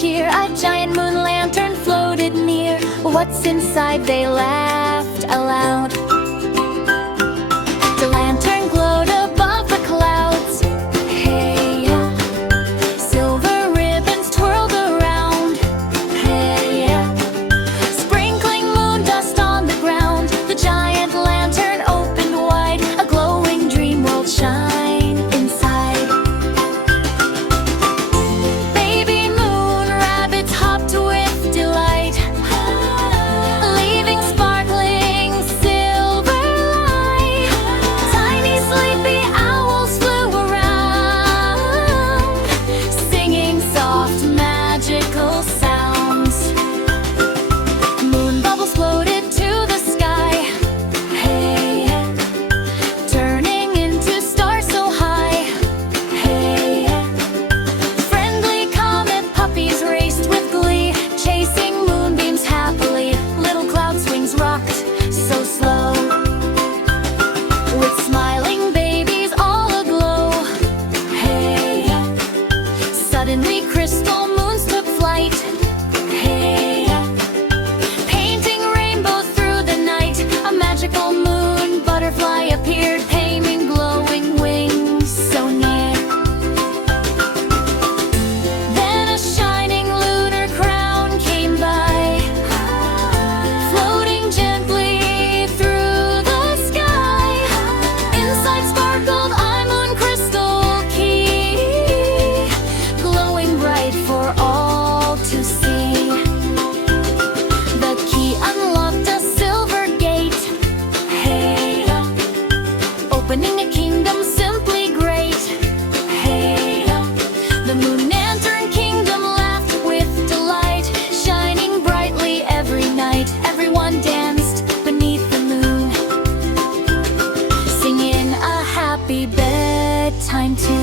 cheer. A giant moon lantern floated near. What's inside? They laughed aloud. The lantern glowed above the clouds. Hey, yeah. Silver ribbons twirled around. Hey, yeah. Sprinkling moon dust on the ground. The giant lantern opened wide. A glowing dream world shine inside. Baby moon rabbits hopped with delight, leaving sparkling silver light. Tiny sleepy owls flew around, singing soft magical sounds. Moon bubbles floated to the sky. Hey, turning into stars so high. Hey, friendly comet puppies raced with glee, chasing moonbeams happily. Little cloud swings rocked so slow, with smiling babies all aglow. Hey, suddenly crystal moons took flight. Hey, painting rainbows through the night. A magical moon butterfly appeared, painting glowing wings so near. Then a shining lunar crown came by, floating gently through the sky. Inside sparkled a moon crystal key, glowing bright for all to see. The key unlocked a silver gate. Hey, opening a kingdom simply great. Hey, the moon lantern kingdom laughed with delight, shining brightly every night. Everyone danced beneath the moon, singing a happy bedtime tune.